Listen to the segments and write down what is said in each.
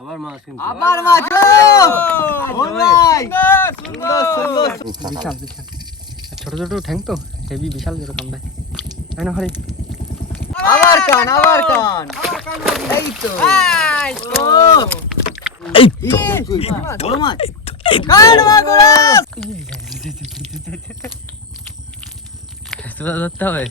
আবার মাছ কিন্তু আবার মাছ সুন্দর সুন্দর বিশাল বিশাল ছোট ছোট ঠ্যাং তো হেভি বিশাল যেরকম ভাই তাই না হরি আবার কান এই তো বড় মাছ কান মাগুরা ধরতে হবে।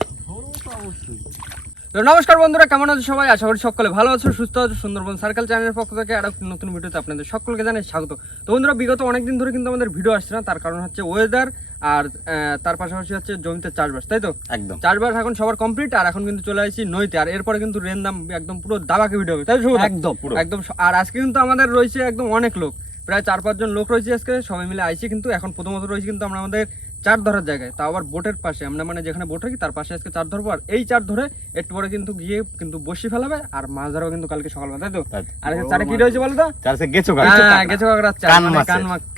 তো নমস্কার বন্ধুরা, কেমন আছো সবাই? আশা করি সকলে ভালো আছো, সুস্থ আছো। সুন্দরবন সার্কেল চ্যানেলের পক্ষ থেকে আরো নতুন ভিডিওতে আপনাদের সকলকে জানাই স্বাগত। তো বন্ধুরা, বিগত অনেকদিন ধরে কিন্তু আমাদের ভিডিও আসছে না, তার কারণ হচ্ছে ওয়েদার আর তার পাশাপাশি হচ্ছে জমিতে চাষবাস, তাই তো? একদম চাষবাস এখন সবার কমপ্লিট, আর এখন কিন্তু চলে আসছি নইতে, আর এরপরে কিন্তু রেন্দাম একদম পুরো দাবাকে ভিডিও হবে, তাই তো? একদম পুরো একদম। আর আজকে কিন্তু আমাদের রয়েছে একদম অনেক লোক, প্রায় 4-5 জন লোক রয়েছে আজকে, সবাই মিলে আইছি। কিন্তু এখন প্রথমত রয়েছে কিন্তু আমরা আমাদের চার ধরার জায়গায়, তাও আবার বোটের পাশে। আমরা মানে যেখানে বোট রাখি তার পাশে আজকে চার ধরবো, আর এই চার ধরে একটু পরে কিন্তু গিয়ে কিন্তু বসি ফেলাবে, আর মাছ ধরাও কিন্তু কালকে সকালবেলা, তাই তো? আর চারে কি রয়েছে বলো তো? গেছো কাঁকড়ার চার, মানে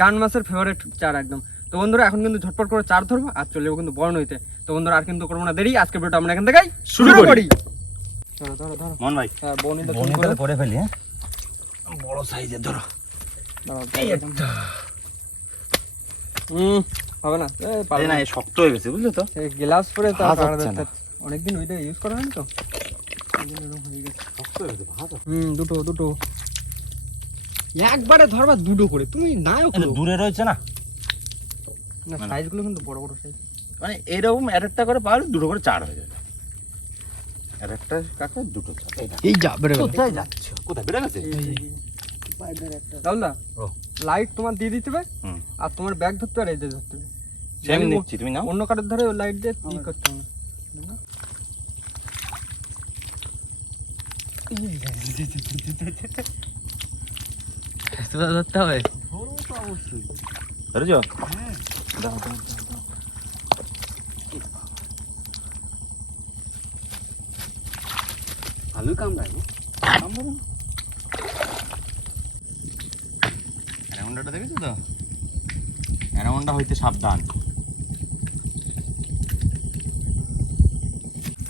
কান মাছের ফেভারিট চার একদম। তো বন্ধুরা, এখন কিন্তু ঝটপট করে চার ধরবো আর চলে যাবো কিন্তু বড় নইতে। তো বন্ধুরা, আর কিন্তু করবো না দেরি, আজকে ভিডিওটা আমরা এখান থেকে শুরু করি। ধরো ধরো ধরো মন ভাই, হ্যাঁ বনিটা করে ফেলি। হ্যাঁ, বড় সাইজের ধরো। হবে না, পারে না, শক্ত হয়ে গেছে, বুঝলে তো? গ্লাস পরে তো ভাত হচ্ছে না। অনেকদিন ওইটা ইউজ করা হয়নি তো, শক্ত হয়ে গেছে, ভাত। দুটো দুটো একবারে ধরবা, দুটো করে তুমি নাও দূরে রয়েছে না, সাইজ গুলো কিন্তু বড় বড় সাইজ, মানে এরকম একটা করে পাওয়ালে দুটো করে চার হয়ে যাবে। একটা কাকা দুটো চার। এই যা বেড়ে কোথায় যাচ্ছ? কোথায় বেড়ে গেছে? দাউলা ও। লাইট তোমার দিয়ে দিতে হবে, হুম। আর তোমার ব্যাগ ধরতে আর এই যে ধরতে হবে। সেম নিচ্ছি, তুমি নাও। অন্য কারোর ধরে লাইট দিয়ে কি করতে হবে? ধরতে হবে ধরেছ? ভালোই কামড়ায় অ্যানাকোন্ডাটা দেখেছো তো? অ্যানাকোন্ডা হইতে সাবধান,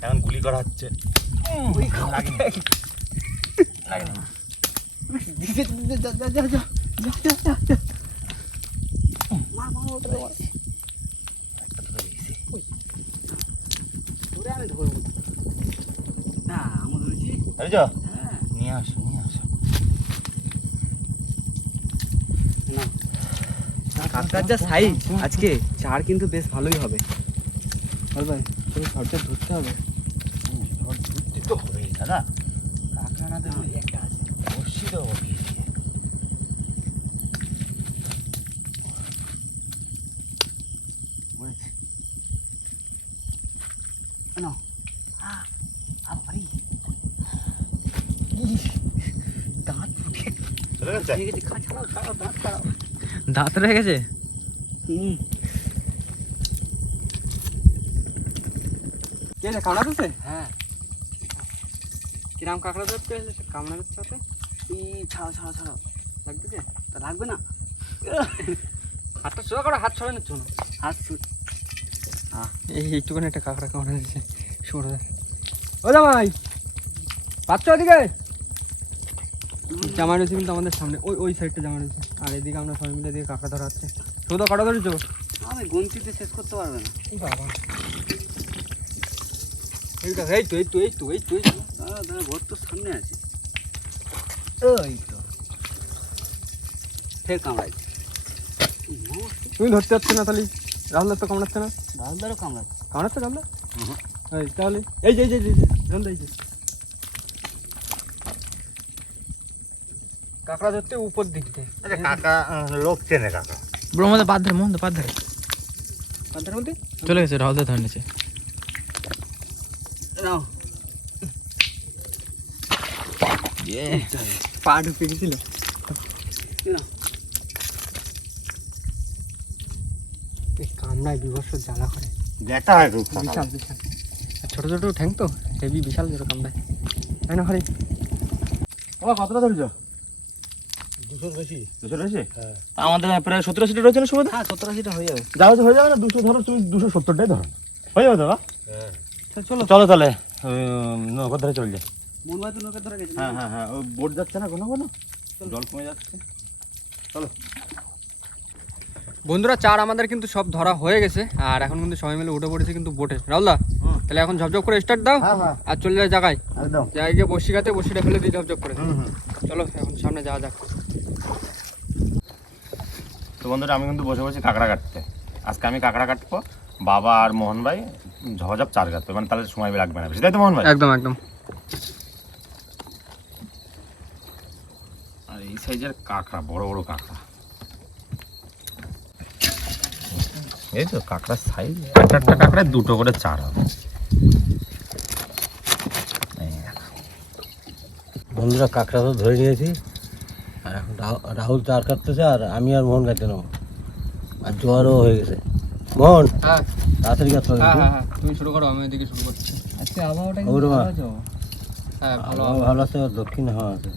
এখন গুলি করা হচ্ছে। নিয়ে আসো, নিয়ে আসো। কাঁকড়ার যা সাইজ আজকে, চার কিন্তু বেশ ভালোই হবে। ভাই তুমি শর্টে ধরতে হবে। ধরতে তো হবেই দাদা, কাঁকড়া না দেবো একটা আছে। বসি তো হবে। দাঁত রয়ে গেছে। কামড়া দিচ্ছে? হ্যাঁ, কিরাম কাঁকড়া ধরতে এলে সে কামড়া দিচ্ছে হাতে, ছাড়াও লাগতেছে? তা লাগবে না। হাতটা সোজা করো, হাত সরাই নিচ্ছ না। হাত এই একটুখানি একটা কাঁকড়া কামড়া দিচ্ছে। সরে ও জামাই, পাচ্ছ ওদিকে? জামাই রয়েছে কিন্তু আমাদের সামনে, ওই ওই সাইডটা জামাই রয়েছে, আর এদিকে আমরা সবাই মিলে এদিকে কাঁকড়া ধরা হচ্ছে। শুধু কাঁকড়া ধরেছো? আমি গন্তিতে শেষ করতে পারবে না। এই বাবা, এইটা এই তো এই তো এই তো এই তো দাদা ঘর তো সামনে আছে। ওই তো ফের কামড়াই। তুমি ধরতে পারছো না তাহলে? রাহুল তো কামড়াচ্ছে না? দাদারও কামড়াই। কামড়াচ্ছে রাহুল? এই তাহলে এই যে এই যে রাহুল এই যে কাঁকড়া ধরতে উপর দিক দিয়ে। কাকা লোক চেনে, কাকা ব্রহ্মদা পাত ধরে, মোহন পাত ধরে, পাত ধরে বলতে চলে গেছে। রাহুল ধরে নিচে নাও। পা ঢুকে গেছিল। কামড়ায় বিভৎস জ্বালা করে, দেখা হয় খুব। বিশাল বিশাল। ছোট ছোট ঠ্যাং তো হেভি বিশাল যেরকম কামড়ায়, তাই না হরি? ও কতটা ধরেছ? 200 বেশি। 200 বেশি? হ্যাঁ। আমাদের প্রায় 70-80 রয়েছে না সুবিধা? হ্যাঁ 70-80টা হয়ে যাবে। যাও হয়ে যাবে না? 200 ধরো, তুমি 270টাই ধরো, হয়ে যাবে দাদা। হ্যাঁ চলো চলো তাহলে নৌকা ধরে চলে যাই। মন ভাই তো নৌকা ধরে গেছে। হ্যাঁ হ্যাঁ হ্যাঁ, ওই বোট যাচ্ছে না কোনো কোনো, জল কমে যাচ্ছে। বন্ধুরা চার আমাদের কিন্তু সব ধরা হয়ে গেছে, আর এখন কিন্তু সবাই মিলে উঠে পড়েছে কিন্তু বোটে। রাহুলদা তাহলে এখন ঝপঝপ করে স্টার্ট দাও আর চলে যায় জায়গায়, একদম জায়গায় বসি খাতে বসিটা ফেলে দিই ঝপঝপ করে। চলো এখন সামনে যাওয়া যাক। তো বন্ধুরা আমি কিন্তু বসে বসে কাঁকড়া কাটতে। আজকে আমি কাঁকড়া কাটবো, বাবা আর মোহন ভাই ঝপঝপ চার কাটবে, মানে তাহলে সময় লাগবে না বেশি, তাই তো মোহন ভাই? একদম একদম। আর এই সাইজের কাঁকড়া, বড় বড় কাঁকড়া, এই তো কাঁকড়ার সাইজ। একটা একটা কাঁকড়ায় দুটো করে চার হবে। বন্ধুরা কাঁকড়া তো ধরে নিয়েছি, আর এখন রাহুল চার কাটতেছে, আর আমি আর মোহন কাটতে নেবো। আর জোয়ারও হয়ে গেছে। মোহন হ্যাঁ তাড়াতাড়ি কাটতে হবে। হ্যাঁ হ্যাঁ তুমি শুরু করো, আমি এদিকে শুরু করছি। আজকে আবহাওয়াটা কিন্তু ভালো আছে। হ্যাঁ ভালো ভালো আছে, আর দক্ষিণ হাওয়া আছে।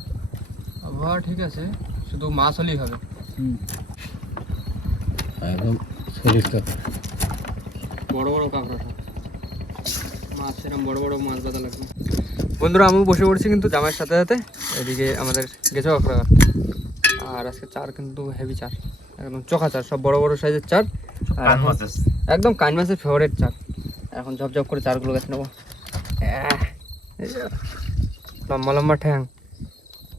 আবহাওয়া ঠিক আছে, শুধু মাছ হলেই হবে। একদম শরীর কাঁকড়া। বড় বড় কাঁকড়া সব। মাছ এরকম বড় বড় মাছ বাঁধা লাগবে। বন্ধুরা আমি বসে পড়ছি কিন্তু জামাইয়ের সাথে সাথে, এদিকে আমাদের গেছে কাঁকড়া কাটতে। আর আজকে চার কিন্তু হেভি চার, একদম চোখা চার, সব বড় বড় সাইজের চার। আর একদম কান মাছের ফেভারিট চার। এখন ঝপঝপ করে চারগুলো গেছে নেবো। এই যে লম্বা লম্বা ঠ্যাং,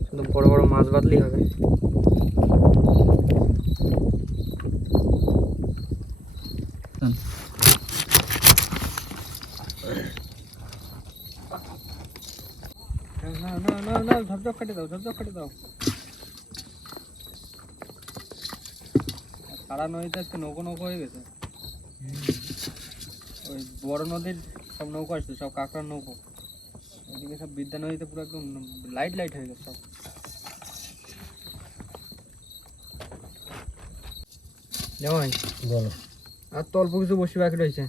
শুধু বড় বড় মাছ বাঁধলেই হবে। না ঝপঝপ কেটে দাও, ঝপঝপ কেটে দাও। সারা নদীতে আজকে নৌকো নৌকো হয়ে গেছে। ওই বড় নদীর সব নৌকো আসছে, সব কাঁকড়ার নৌকো। ওইদিকে সব বিদ্যা নদীতে পুরো একদম লাইট লাইট হয়ে গেছে সব। জামাই বলো। আর তো অল্প কিছু বসে বাকি রয়েছে।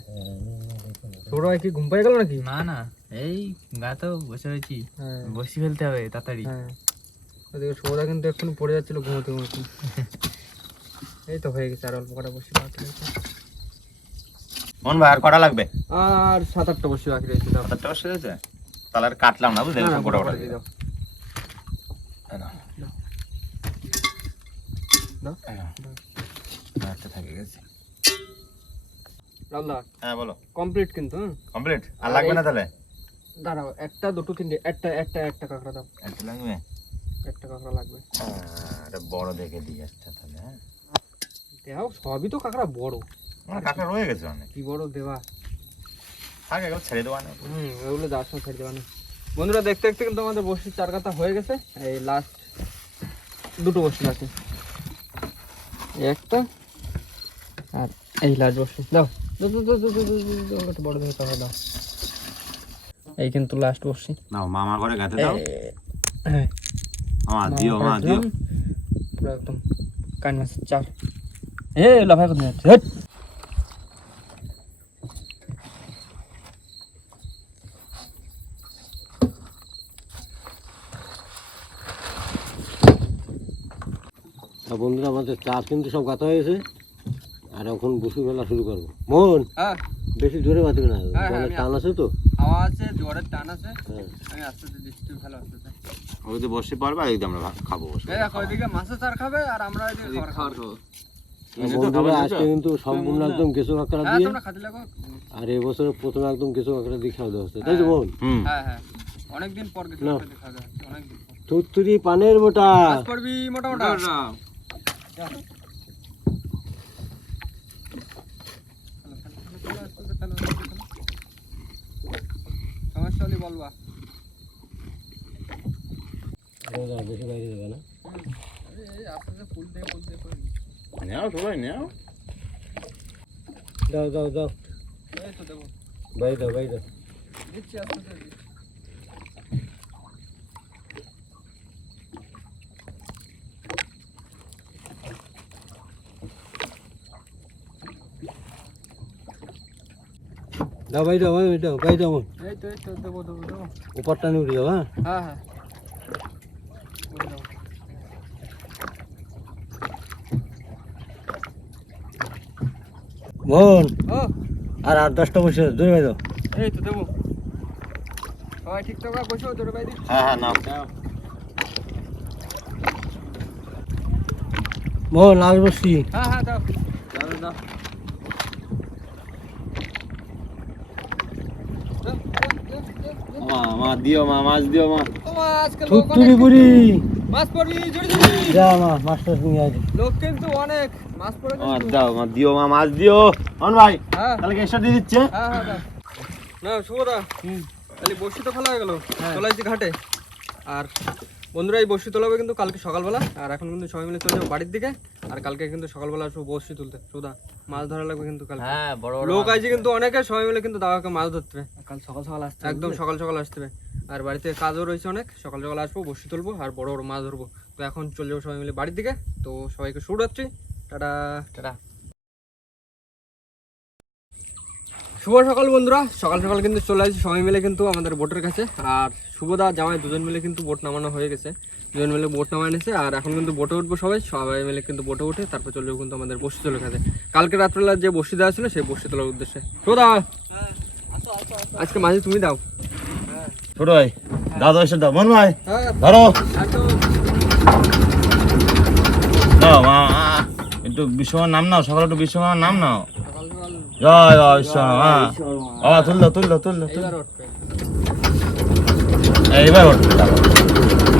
ছোট ভাই কি ঘুম পেয়ে গেল নাকি? না না, এই গাতেও বসে রয়েছি, হ্যাঁ বসি ফেলতে হবে তাড়াতাড়ি। হ্যাঁ, ওদিকে সৌদা কিন্তু এক্ষুনি পড়ে যাচ্ছিল ঘুমোতে ঘুমোতে। এই তো হয়ে গেছে, আর অল্প কটা বসে বাকি রয়েছে। মোহন ভাই আর কটা লাগবে? আর 7-8টা বসে বাকি রয়েছে। দাও সাতটা বসে রয়েছে, তাহলে আর কাটলাম না, বুঝলে? না, গোটা গোটা গোটা দিয়ে দাও। দাও। একটা থেকে গেছে। রাল্লা হ্যাঁ বলো। কমপ্লিট কিন্তু। কমপ্লিট? আর লাগবে না তাহলে? দাঁড়াও, একটা দুটো তিনটে, একটা কাঁকড়া দাও। একটা লাগবে? একটা কাঁকড়া লাগবে। এটা বড় দেখে দিই একটা তাহলে। হ্যাঁ দেও, সবই তো কাঁকড়া বড়। আমার কাঁকড়া রয়ে গেছে অনেক। কি বড় দেওয়া? আগে এগুলো ছেড়ে দেওয়া না। ওগুলো যাওয়ার সময় ছেড়ে দেওয়া নেই। বন্ধুরা দেখতে দেখতে কিন্তু আমাদের বসির চার কাতা হয়ে গেছে। এই লাস্ট দুটো বসি আছে, একটা আর এই লাস্ট বসি। দাও দাও দাও দাও দাও দাও দাও, দাও, একটু বড় দেখে কাঁকড়া দাও। এই কিন্তু লাস্ট বসি। নাও মামার ঘরে গাতে দাও। হ্যাঁ দিও মা দিও। পুরো একদম কান মাছের চার। লাফাই করতে যাচ্ছে। বন্ধুরা আমাদের চার কিন্তু সব গাঁথা হয়ে গেছে, আর এখন বসি ফেলা শুরু করবো। মোহন হ্যাঁ বেশি জোরে বাঁধবে না, হ্যাঁ, জলের আমি টান আছে তো। হাওয়া আছে, জোরের টান আছে। হ্যাঁ আমি আস্তে আস্তে দিচ্ছি, তুমি ভালো আস্তে আস্তে। ওই যে বসে পারবে, আর এই যে আমরা খাবো বসে। এই দেখো, ওইদিকে মাছের চার খাবে আর আমরা এদিকে খাবার খাবো। বন্ধুরা আজকে কিন্তু সম্পূর্ণ একদম কেঁচো কাঁকড়া হ্যাঁ দিয়ে, তোমরা খাতে লাগো। আর এবছর প্রথম একদম কেঁচো কাঁকড়া দিয়ে খাওয়া দাওয়া হচ্ছে, তাই তো মোহন? হ্যাঁ হ্যাঁ, অনেকদিন পর কিছু একটা দেখা যায়, অনেকদিন পর। তুত্তুরি পানের মোটা। কাজ করবি মোটামুটি। সমস্যা হলে বলবা। বেশি বাইরে যাবে না। আস্তে আস্তে ফুল দিয়ে করে নাও সবাই নাও। দাও দাও দাও, এই তো দেবো, বাইরে দাও বাইরে দাও। দিচ্ছি আস্তে আস্তে দিচ্ছি। দাও বাইরে দাও বাইরে দাও বাইরে দাও। এই তো দেবো দেবো দেবো। উপরটা নিয়ে উঠে যাও। হ্যাঁ হ্যাঁ হ্যাঁ, করে দাও। মোহন ও আর 8-10টা বসে জোরে বাইরে দাও। এই তো দেবো। সবাই ঠিকঠাক বসে জোরে বাইরে দিচ্ছি। হ্যাঁ হ্যাঁ নাও। মোহন লাল বসছি। হ্যাঁ হ্যাঁ দাও দাও। মা দিও মা, মাছ দিও মা। থুতথুরি বুড়ি মাছ পড়বি জড়ি জড়ি। যা মা মাছটা নিয়ে আসি। লোক কিন্তু অনেক মাছ পড়ে আমার কিন্তু। দাও মা, দিও মা, মাছ দিও। অন ভাই হ্যাঁ তাহলে এক্সট্রা দিয়ে দিচ্ছে। হ্যাঁ হ্যাঁ দাও। না শুভদা তাহলে বসি তো ফেলা হয়ে গেল, চলাইছি ঘাটে। আর বন্ধুরা এই বসি তোলাবে কিন্তু কালকে সকালবেলা। আর এখন কিন্তু সবাই মিলে চলে যাবো বাড়ির দিকে। আর কালকে কিন্তু সকালবেলা আসবো বসি তুলতে। সুদা মাছ ধরা লাগবে কিন্তু কালকে। হ্যাঁ বড় লোক আছে কিন্তু অনেকে, সবাই মিলে কিন্তু দাদাকে মাছ ধরতে হবে। কাল সকাল সকাল আসতে একদম সকাল সকাল আসতে হবে। আর বাড়িতে কাজও রয়েছে অনেক, সকাল সকাল আসবো, বসি তুলবো আর বড় বড় মাছ ধরবো। তো এখন চলে যাবো সবাই মিলে বাড়ির দিকে। তো সবাইকে শুরু হচ্ছে, টাটা টাটা। শুভ সকাল বন্ধুরা, সকাল সকাল কিন্তু চলে আসছি সবাই মিলে কিন্তু আমাদের বোটের কাছে। আর শুভদা জামাই দুজন মিলে কিন্তু বোট নামানো হয়ে গেছে, দুজন মিলে বোট নামায় নিয়েছে। আর এখন কিন্তু বোটে উঠবো সবাই, সবাই মিলে কিন্তু বোটে উঠে তারপর চলে যাবো কিন্তু আমাদের বসি তোলার কাছে। কালকে রাত্রেবেলা যে বসি দেওয়া ছিল সেই বসি তোলার উদ্দেশ্যে। শুভদা আজকে মাঝে তুমি দাও। ছোট ভাই দাও, দাও এসে দাও। মন ভাই হ্যাঁ ধরো, একদম। দাও মা। একটু বিশ্বমার নাম নাও, সকালে একটু বিশ্বমার নাম নাও। সকাল সকাল জয় জয় ঈশ্বর মা। বাবা তুল দাও, তুল দাও, তুল দাও, তুল এইবার দাও। উঠবে। এইবার উঠবে দেখো।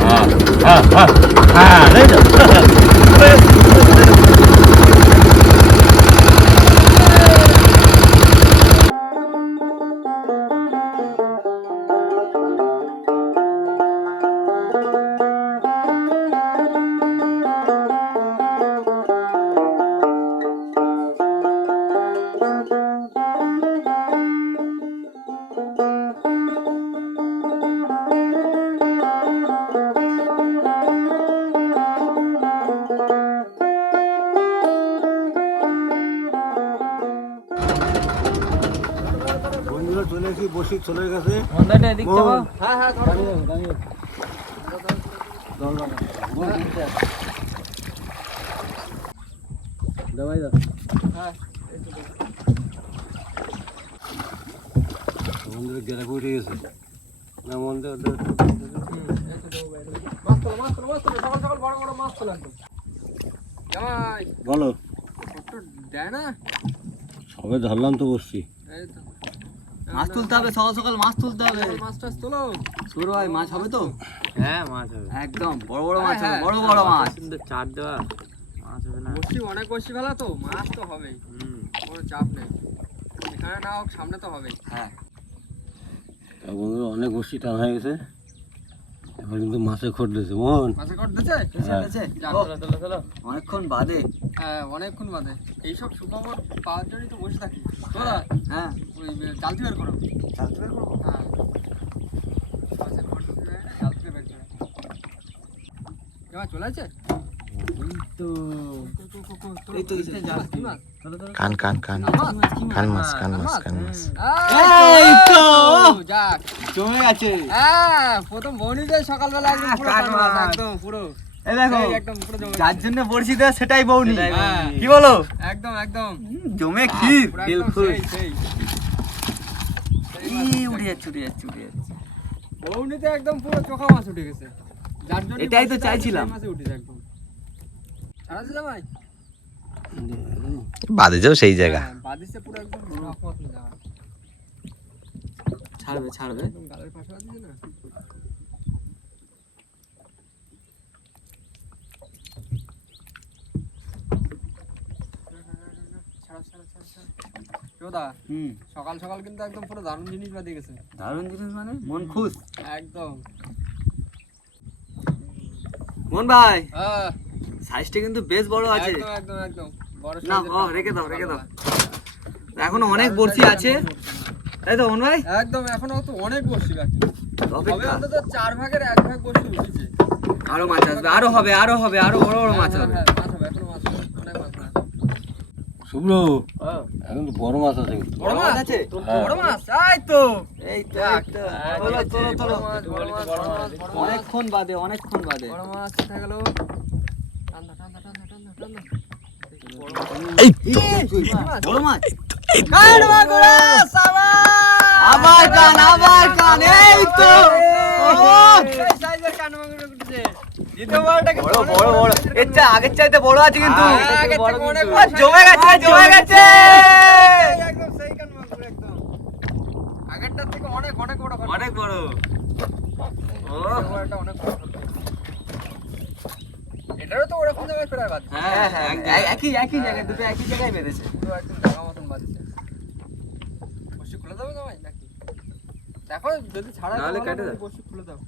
হ্যাঁ হ্যাঁ হ্যাঁ হ্যাঁ, এই যাও। বন্ধুরা চলে এসেছি বসি চলে গেছে। হ্যাঁ হ্যাঁ ধরো। হ্যাঁ বন্ধুরা গেলে উঠে গেছে না মন্দির মাছ তোলো, মাছ তোলো, মাছ তোলো। সকাল সকাল বড় বড় মাছ তোলো একদম। জামাই বলো। একটু দেয় না? সবে ধরলাম তো বসছি। এই তো। মাছ তুলতে হবে, সকাল সকাল মাছ তুলতে হবে। মাছ টাছ তোলো। শুরু হয়, মাছ হবে তো? হ্যাঁ মাছ হবে। একদম বড় বড় মাছ হ্যাঁ, হবে, বড় বড় মাছ। চার দেওয়া মাছ হবে না। বসি অনেক বসি ফেলা তো, মাছ তো হবেই, কোনো চাপ নেই। এখানে না হোক সামনে তো হবেই। হ্যাঁ বন্ধুরা অনেক বসি টানা হয়ে গেছে, এবার কিন্তু মাছে খোট দিয়েছে। মোহন মাছে কট দিয়েছে? হ্যাঁ। যাক, ও, তোলো, তোলো, তোলো। অনেকক্ষণ বাদে। হ্যাঁ অনেকক্ষণ বাদে। এইসব সুখবর পাওয়ার জন্যই তো বসে থাকি। তোরা হ্যাঁ ওই জালতি বের করো। চালতে বের করবো? হ্যাঁ মাছের খট দিতে যায় না, জালতি বের করে। এবার চলে আসছে? তো এই তো দিছে, জালতি মাছ। কান কান কান কান মাছ, কান মাছ, কান মাছ। এই তো! যাক, জমে গেছে। হ্যাঁ প্রথম বনি যায় সকালবেলা একদম পুরো কান কান মাছ, মাছ। একদম পুরো। এই দেখো, সেই একদম পুরো জমে যার গেছে। জন্য বড়শি দেয় সেটাই বউনি। হ্যাঁ। কি বলো? একদম একদম জমে ক্ষীর। পুরো একদম সেই সেই। উড়ে যাচ্ছে, উড়ে যাচ্ছে, উড়ে যাচ্ছে। বউনিতে একদম পুরো চোখা মাছ উঠে গেছে। যার জন্য এটাই তো বসে থাকে, চাইছিলাম। সেই মাছে উঠেছে একদম। ছাড়া ছিল ভাই? বাদে যাও সেই জায়গা। হ্যাঁ, বাদিসে পুরো একদম রকমত না যাওয়া। ছাড়বে, ছাড়বে। একদম গালের পাশে বাদিসে না। ছাড়া, ছাড়া, ছাড়া, ছাড়া। চোদা, সকাল সকাল কিন্তু একদম পুরো দারুণ জিনিস বাদিয়ে গেছে। দারুণ জিনিস মানে মন খুশ। একদম। মন ভাই, আহ, সাইজটা কিন্তু বেশ বড় আছে। একদম একদম একদম বড় না, সাইজের কাঁকড়া। রেখে দাও, রেখে দাও। এখনো অনেক বড়শি আছে, তাই তো মন ভাই? একদম এখনো তো অনেক বসি বাকি। তবে অপেক্ষা। অন্তত 4 ভাগের 1 ভাগ বসি উঠেছে। আরো মাছ আসবে, আরো হবে, আরো হবে, আরো বড় বড় মাছ হ্যাঁ, হবে। হ্যাঁ, মাছ হবে, এখনো মাছ হবে, অনেক মাছ হবে। শুভ্র এখন তো বড় মাছ আছে কিন্তু। বড় মাছ আছে? হ্যাঁ। বড় মাছ, এই তো। এই তো, যাক, এই তো। এই তোলো, যে, তোলো, তোলো। বড় মাছ, বড় মাছ, বড় মাছ, বড় মাছ। অনেকক্ষণ বাদে, অনেকক্ষণ বাদে। বড় মাছ উঠে গেল। টান্দা, টান্দা, টান্দা, টান্দা, টান্দা। বড় মাছ। এই বড় মাছ। কাটবা করে, সাবাস! আবার কান, আবার কান, এই তো। ও, এই সাইজের কানমাগুলো উঠেছে। দ্বিতীয়বারটা কিন্তু বড়, অনেক বড়, বড়। সাইজের এ আগের চাইতে বড় আছে কিন্তু আগের থেকে অনেক বড় আর জমে গেছে জমে গেছে একদম সেই কান মাগুর একদম আগেরটার থেকে অনেক অনেক বড় কান অনেক বড় এটা অনেক বড় এটারও তো ওরকম জায়গায় প্রায় বাদ হ্যাঁ হ্যাঁ একই জায়গায় দুটো একই জায়গায় বেঁধেছে পুরো একদম জায়গা মতন বাজছে বসি খুলে দেবো জামাই নাকি দেখো যদি ছাড়া নাহলে কেটে দাও। বসি খুলে দাও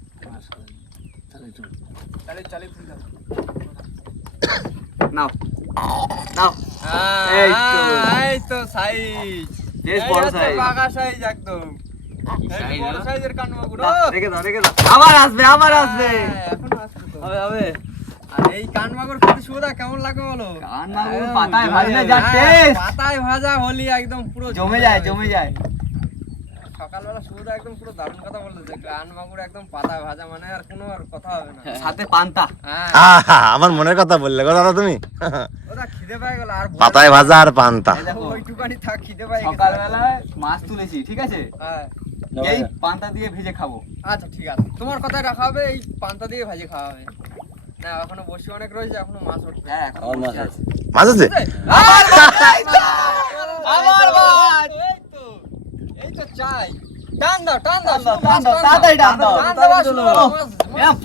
তাহলে চালি খুলে দাও নাও নাও এই তো। এই তো সাইজ বেশ বড় সাইজ পাকা সাইজ একদম size, বড় না? সাইজের কান মাগুর রেখে দাও আবার আসবে এখন আসবে তো হবে আর এই কান মাগুর খেতে সুদা কেমন লাগে বলো কান মাগুর পাতায় ভাজলে যা টেস্ট পাতায় ভাজা হলি একদম পুরো জমে যায় সকালবেলা সুদা একদম পুরো দারুণ কথা বললো যে কান মাগুর একদম পাতায় ভাজা মানে আর কোনো আর কথা হবে না সাথে পান্তা হ্যাঁ আহা, আমার মনের কথা বললে গো দাদা তুমি ওটা খিদে পেয়ে গেল আর পাতায় ভাজা আর পান্তা এই দেখো ওইটুকানি থাক খিদে পেয়ে গেছে সকালবেলায় মাছ তুলেছি ঠিক আছে হ্যাঁ এই পান্তা দিয়ে ভেজে খাবো আচ্ছা ঠিক আছে তোমার কথাই রাখা হবে এই পান্তা দিয়ে ভাজি খাওয়া হবে না এখনো বসি অনেক রয়েছে এখনো মাছ উঠবে হ্যাঁ এখন আমার মাছ বসে আছে। মাছ আছে আমার মাছ! এই তো চাই টান দাও টান দাও, তাড়াতাড়ি টান দাও।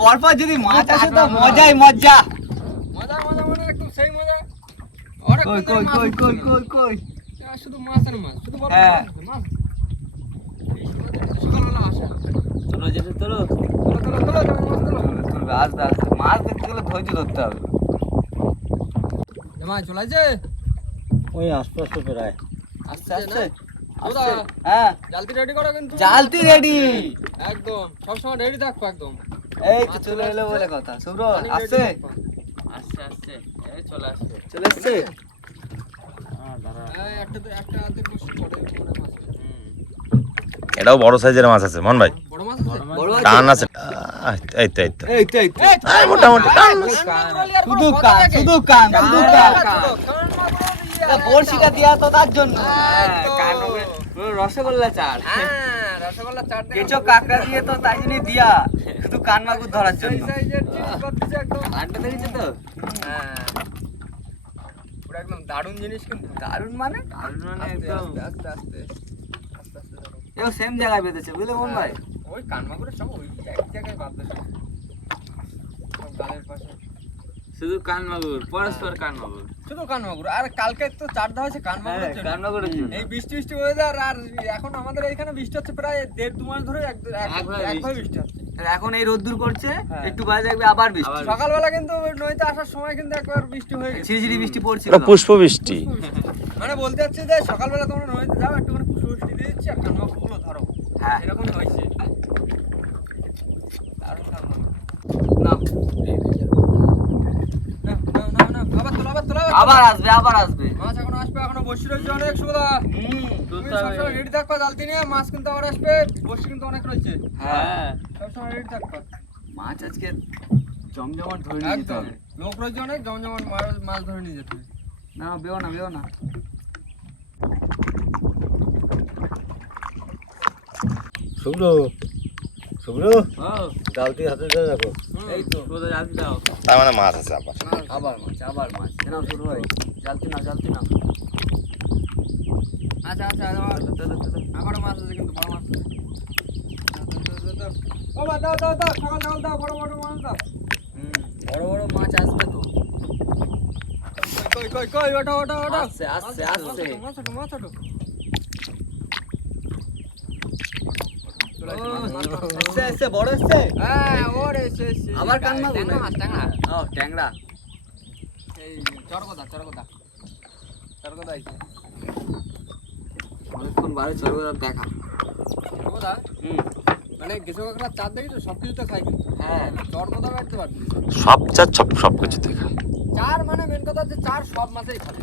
পরপর যদি মাছ আসে তো মজাই মজা মজা মজা মানে একদম সেই মজা অনেক কই শুধু মাছ আর মাছ শুধু বড় হ্যাঁ। মাছ এই সকালবেলা আসে চলো যেতে চলো তোলো আসবে মাছ দেখতে গেলে ধৈর্য ধরতে হবে জামাই চলে আসছে ওই আশপাশ প্রায় আস্তে আস্তে দাদা হ্যাঁ জালতি রেডি করো কিন্তু জালতি রেডি একদম সবসময় রেডি থাকবো একদম এই তো চলে এলো বলে কথা শুভ্র পানি ready আসছে থাকবা। এই চলে আসছে এই একটা হাতে বসে পড়ে মনে মাছ এটাও বড় সাইজের মাছ আছে মন ভাই বড় মাছ আছে বড় টান আছে এই তো এই তো এই মোটামুটি টান আছে। শুধু কান বড়শিটা দিয়া তো তার জন্য রসগোল্লা চার রসগোল্লা চাট কেঁচো কাঁকড়া দিয়ে তো তাই জন্য দিয়া শুধু কান মাগুর ধরার জন্য সাইজের জিনিস করতেছে একদম কানটা দেখেছো তো হ্যাঁ পুরো একদম দারুণ জিনিস কিন্তু দারুণ মানে আস্তে একদম আস্তে আস্তে আস্তে আস্তে ধরো। এও সেম জায়গায় বেঁধেছে বুঝলে মন ভাই ওই কানমাগুড়ের সব ওই এক জায়গায় বাঁধবে সব গালের পাশে শুধু কান মাগুর পরস্পর কান মাগুর শুধু কানমাগুড় আর কালকে তো চার দেওয়া হয়েছে কানমাগুড়ের জন্য কান মাগুরের জন্য এই বৃষ্টি ওয়েদার আর এখন আমাদের এইখানে বৃষ্টি হচ্ছে প্রায় 1.5-2 মাস ধরে একভাবে বৃষ্টি হচ্ছে আর এখন এই রোদ্দুর করছে হ্যাঁ। একটু বাজে দেখবে আবার বৃষ্টি আবার। সকালবেলা কিন্তু ওই নদীতে আসার সময় কিন্তু একবার বৃষ্টি হয়ে গেছে ঝিরিঝিরি বৃষ্টি পড়ছিল এটা পুষ্প বৃষ্টি মানে বলতে চাচ্ছি যে সকালবেলা তোমরা নদীতে যাও একটুখানি পুষ্পবৃষ্টি দিয়ে দিচ্ছি আর কানমাগুড়গুলো ধরো হ্যাঁ এরকমই হয়েছে দারুণ কানমাগুড়। নাও। না আবার তোলো আবার আসবে মাছ এখনো আসবে এখনো বসি রয়েছে অনেক সুবিধা তুমি সবসময় রেডি থাকবা জালতি নিয়ে মাছ কিন্তু আবার আসবে বসি কিন্তু অনেক রয়েছে হ্যাঁ সবসময় রেডি থাকবা মাছ আজকে জমজমাট ধরে নিয়ে যেতে একদম হবে লোক রয়েছে অনেক জমজমান মাছ ধরে নিয়ে যেতে হবে। না বেও না শুভ্র জালতি হাতে দিয়ে রাখো এই তো কোথায় জালতি দাও তার মানে মাছ আছে আবার আবার মাছ নাও শুরু হয় জালতি না আচ্ছা আবার মাছ আছে কিন্তু বড় মাছ আছে। ও বা দাও সকাল দাও বড় মাছ দাও বড় মাছ আসবে তো কই ওটা আসছে। মাছ ওঠো এসছে বড় এসছে হ্যাঁ ওরে সে আবার কানমা ট্যাংরা ও ট্যাংরা এই চরকদা আইছে অনেকক্ষণ বাড়ি চলবে দেখা চরকদা মানে গেছো কাকড়া চার দেখি তো সব কিছু তো খাই কিন্তু হ্যাঁ চরকদা বাড়তে পারবি সব চার সব কিছু দেখা চার মানে মেন কথা যে চার সব মাছেই খাবে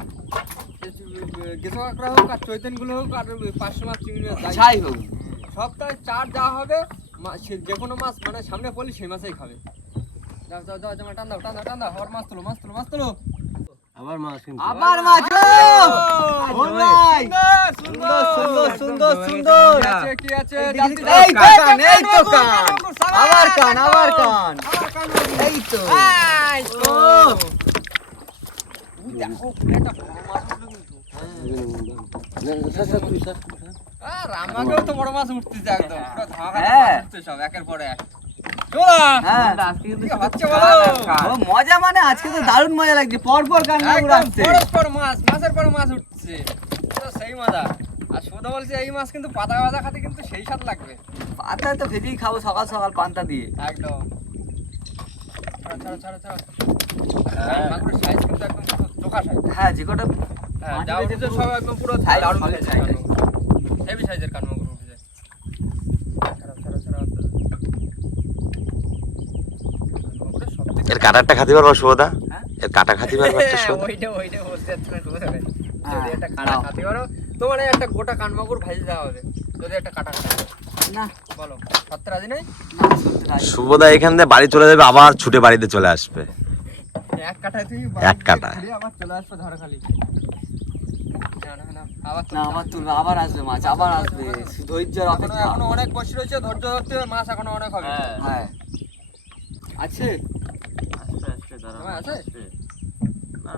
গেছো কাকড়া হোক আর চৈতন গুলো হোক আর 500 মাছ চিংড়ি মাছ যাই ছাই হোক সপ্তাহে চার যা হবে যে কোনো মাছ মানে সামনে পড়লি সেই মাছেই খাবে যাও জামা টান দাও হর মাছ তোলো আবার মাছ কিন্তু আবার মাছ ও ভাই সুন্দর কি আছে এই তো কান আবার কান এই তো ও দেখো একটা বড় মাছ উঠলো কিন্তু। আর আমাকেও তো বড় মাছ উঠতেছে একদম পুরো ধামাকা হ্যাঁ। মাছ উঠছে সব একের পরে এক। চলো হ্যাঁ আজকে কিন্তু কি হচ্ছে বলো? ও মজা মানে আজকে তো দারুণ মজা লাগছে, পর পর কান মাগুর একদম আসছে। পরস্পর মাছ, মাছের পর মাছ উঠছে। তো সেই মজা। আর সুদা বলছে এই মাছ কিন্তু পাতা ভাজা খেতে কিন্তু সেই স্বাদ লাগবে। পাতায় তো ভেজেই খাবো সকাল সকাল পান্তা দিয়ে। একদম। ছাড়ো, ছাড়ো, ছাড়ো, ছাড়ো। মাগুরের সাইজ কিন্তু একদম পুরো চোখা সাইজ। হ্যাঁ যে কটা হ্যাঁ, যা উঠেছে সব একদম পুরো সাইজ দারুণ হবে, সাইজের সাইজ। কানমাগুর। হেভি সাইজের কানমাগুর উঠেছে। ছাড়ো, ছাড়ো, ছাড়ো, আস্তে আস্তে। কানমাগুরের সবথেকে এর কাটারটা খাতে পারবো শুভদা? হ্যাঁ? এর কাটা খাতে পারবো একটা হ্যাঁ, শুভদা? ওইটা বলতে যাচ্ছি না, শুভ থাকে। হ্যাঁ, যদি একটা কাটা নাও। খাতে পারো তো মানে একটা গোটা কানমাগুর ভাজি দেওয়া হবে। যদি একটা কাটা খাতে পারো। না বলো, সত্যি রাজি নাই? না সত্যি রাজি। শুভদা এখান থেকে বাড়ি চলে যাবে, আবার ছুটে বাড়িতে চলে আসবে। এক কাটায় তুই এক কাটা। ঘুরে আবার চলে আসবে ধারাখালি। না, না, না, আবার না আবার তুলবে, আবার আসবে মাছ, আবার আসবে, ধৈর্যের অপেক্ষা। এখনো অনেক বসে রয়েছে, ধৈর্য ধরতে হবে, মাছ এখনো অনেক হবে। হ্যাঁ। হ্যাঁ আছে। আস্তে আস্তে দাঁড়াও। তোমার আছে? আস্তে। না,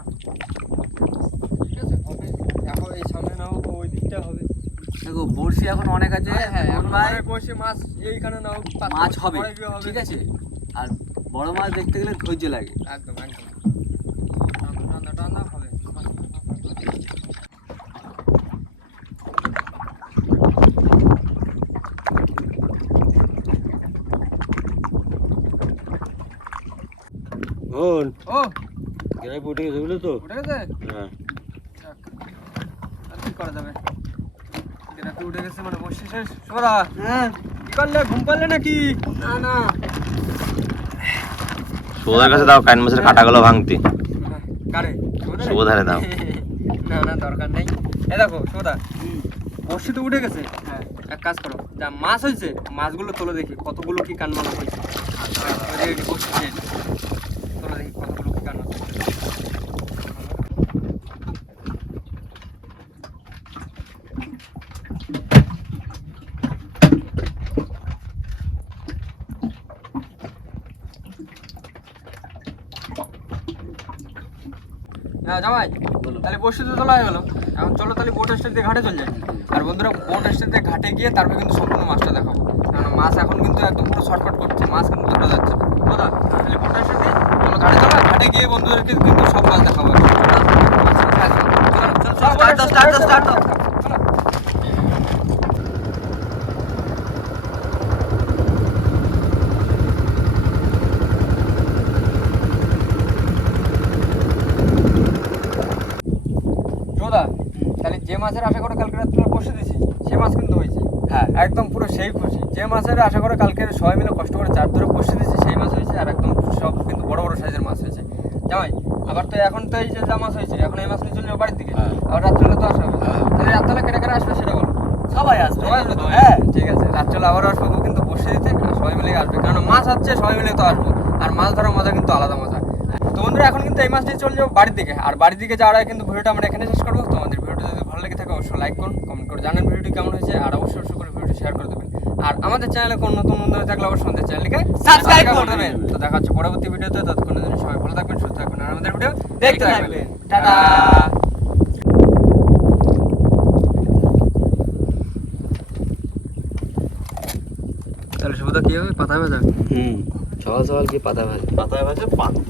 ঠিক আছে, হবে। এখন এই সামনে না হোক, ওই দিকটা হবে। দেখো বড়শি এখন অনেক আছে, হ্যাঁ, মন এখন ভাই, অনেক বসে মাছ এইখানে না হোক, পাঁচ মাছ বছর হবে পরে গিয়ে হবে। ঠিক আছে। আর বড় মাছ দেখতে গেলে ধৈর্য লাগে। একদম, একদম। টান্দা, টান্দা, টান্দা হবে। শোন, ও, গ্রাইপ উঠে গেছে বুঝলো তো? উঠে গেছে? হ্যাঁ। যাক, আর কি করা যাবে? গ্রাফি উঠে গেছে মানে বসে শেষ। সোরা, হ্যাঁ কি করলে? ঘুম পারলে নাকি? না না শুভদার কাছে দাও কাইন মাছের কাটাগুলো ভাঙতি। কারে? শুভদারে দাও। না না, দরকার নেই। এই দেখো সোদা, বসি তো উঠে গেছে। হ্যাঁ এক কাজ করো, যা মাছ হয়েছে মাছগুলো তোলো দেখি কতগুলো কি কান মাছ হয়েছে। রেডি বসছে, তোলো দেখি কতগুলো কি কান মাছ হয়েছে। হ্যাঁ জামাই, তাহলে বসে তো তোলা হয়ে গেলো। এখন চলো তাহলে বোট স্টেট দিয়ে ঘাটে চলে যাই। আর বন্ধুরা বোট স্টেট দিয়ে ঘাটে গিয়ে তারপরে কিন্তু সম্পূর্ণ মাছটা দেখাবো। কারণ মাছ এখন কিন্তু একদম পুরো শর্টকাট করছে, মাছ কিন্তু ধরা যাচ্ছে না। দাদা তাহলে বোট স্টেট দিয়ে চলো ঘাটে চলো, ঘাটে গিয়ে বন্ধুদেরকে কিন্তু সব মাছ দেখাবো। স্টার্ট দাও, স্টার্ট দাও, স্টার্ট দাও। তাহলে যে মাছের আশা করে কালকে রাত্রে বসে দিছি সে মাছ কিন্তু হয়েছে। হ্যাঁ একদম পুরো সেই খুশি। যে মাছের আশা করে কালকে সবাই মিলে কষ্ট করে চার ধরে বসে দিয়েছে সেই মাছ হয়েছে, আর একদম সব কিন্তু বড় বড় সাইজের মাছ হয়েছে। জামাই আবার তো এখন তো এই যে যা মাছ হয়েছে এখন এই মাছ নিয়ে চলে যাবো বাড়ির দিকে। আবার রাত্রে তো আসা হবে, তাহলে রাত্রে কেটে কেটে আসবে সেটা বলো। সবাই আসবে। সবাই আসবে তো? হ্যাঁ ঠিক আছে, রাত্রে আবারও আসবো কিন্তু বসে দিতে, আর সবাই মিলে আসবে, কারণ মাছ হচ্ছে সবাই মিলে তো আসবো। আর মাছ ধরার মজা কিন্তু আলাদা মজা। তো বন্ধুরা এখন কিন্তু এই মাছ নিয়ে চলে যাবো বাড়ির দিকে, আর বাড়ির দিকে যাওয়ার আগে কিন্তু ভিডিওটা আমরা এখানে শেষ করবো। তোমাদের ভিডিওটা যদি ভালো লেগে থাকে অবশ্যই লাইক করুন, কমেন্ট করে জানান ভিডিওটি কেমন হয়েছে, আর অবশ্যই করে ভিডিওটি শেয়ার করে দেবেন। আর আমাদের চ্যানেলে কোন নতুন বন্ধু হয়ে থাকলে অবশ্যই আমাদের চ্যানেলকে Subscribe করে দেবেন। তো দেখা হচ্ছে পরবর্তী ভিডিওতে, ততক্ষণের জন্য সবাই ভালো থাকবেন, সুস্থ থাকবেন, আর আমাদের ভিডিও দেখতে থাকবেন। টাটা। তাহলে সুবিধা কি হবে? পাতা ভাজা। সকাল সকাল কি পাতা ভাজি? পাতায় ভাজে পাতা।